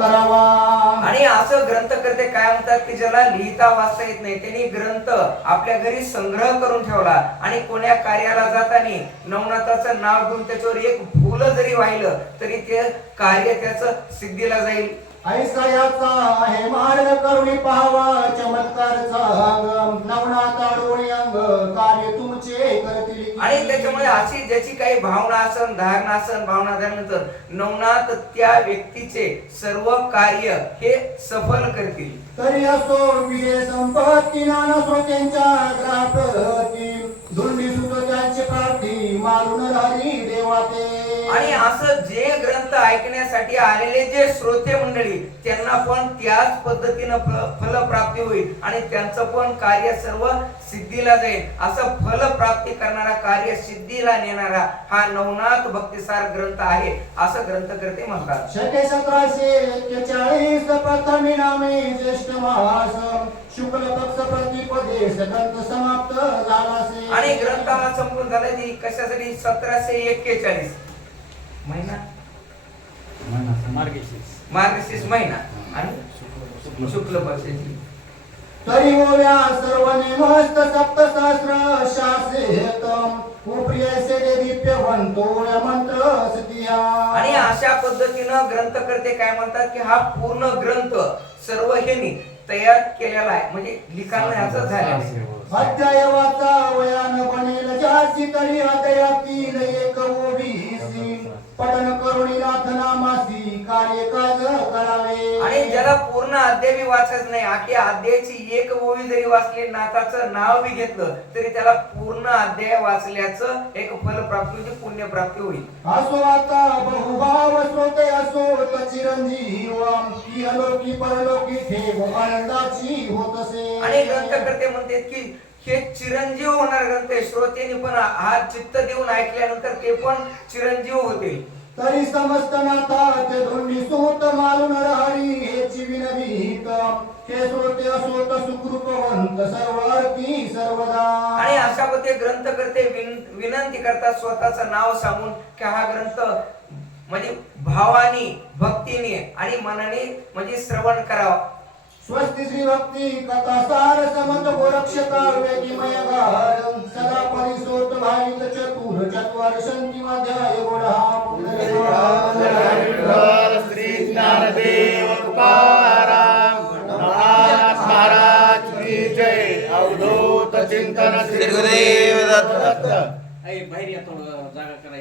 करावा आणि असं ग्रंथ करते काय म्हणतात की ज्याला लिहिता वाचता येत नाही त्यांनी ग्रंथ आपल्या घरी संग्रह करून ठेवला आणि कोण्या कार्याला जाताना नवनाथाचं नाव घेऊन त्याच्यावर एक फुलं जरी वाहिलं तरी ते कार्य त्याचं सिद्धीला जाईल. ऐसा याचा आहे मार्ग करुणी पाहावा चमत्कारचा अंग नवनाथ अंग. आणि त्याच्यामुळे अशी ज्याची काही भावना असन धारणा असन भावना झाल्यानंतर नवनाथ त्या व्यक्तीचे सर्व कार्य हे सफल करतील. तरी असो विजय संपत्ती नाना श्रोत्यांच्या ग्राप्रती धुंडी सुत त्यांची प्रार्थी मारून देवा देवाते आणि असं जे ग्रंथ ऐकण्यासाठी आलेले जे श्रोते मंडळी त्यांना पण त्याच पद्धतीनं फ- फलप्राप्ती होईल आणि त्यांचं पण कार्य सर्व सिद्धीला जाईल. असं फलप्राप्ती करणारा कार्य सिद्धीला नेणारा हा नवनाथ भक्तिसार ग्रंथ आहे असं ग्रंथकर्ते म्हणतात. शके सतराशे एक्केचाळीस प्रथमी नामे ज्येष्ठ मास शुक्ल पक्ष प्रतिपदे ग्रंथ समाप्त आणि ग्रंथ हा संपून झाला कशासाठी? सतराशे एक्केचाळीस. महिना? मार्गशीर्ष. महिना. आणि? शुक्ल पक्षाची. तरी होव्या सर्व निमस्त सप्तसहस्र शासेतम उप्रियसे दीप्यवंतो मंत्र सतिया आणि अशा पद्धतीनं ग्रंथकर्ते काय म्हणतात की हा पूर्ण ग्रंथ सर्व हेनी तयार केलेला आहे. म्हणजे लिखाण याचं झालेलं आहे. अध्यायवाचा वयान बनेल जास्ती तरी अध्यायातील एक ओबीसी पठन करुणी नाथ नामासी कार्य काज करावे. आणि ज्याला पूर्ण अध्याय वाचायचं नाही आखी अध्यायाची एक ओवी जरी वाचली नाथाचं नाव बी घेतलं तरी त्याला पूर्ण अध्याय वाचल्याचं एक फलप्राप्ती म्हणजे पुण्यप्राप्ती होईल. असो आता बहुभाव श्रोते असो चिरंजीव इहलोकी परलोकी ठेव आनंदाची होत असे. आणि ग्रंथकर्ते म्हणतात की हे चिरंजीव होणार ग्रंथ आहे श्रोतेने पण हा चित्त देऊन ऐकल्यानंतर ते पण चिरंजीव होतील तरी समस्त नाथा ते धोंडी सूत मारून हरी हेची विनवीत हे श्रोते असोत सुखरूपवंत सर्वार्थी सर्वदा. आणि अशा पद्धती ग्रंथ करते विन- विनंती करतात स्वतःचं नाव सांगून की हा ग्रंथ म्हणजे भावानी भक्तीने आणि मनाने म्हणजे श्रवण करावा. स्वस्ति श्री भक्ती कथा सार समत गोरक्षता वेगिमय गार सदा परिसोत भावित चतुर चत्वार शंती मध्याय गोडा श्री ज्ञानदेव तुकाराम नवनाथ महाराज की जय अवधूत चिंतन श्री गुरुदेव दत्त। ऐ बाहेर या थोडं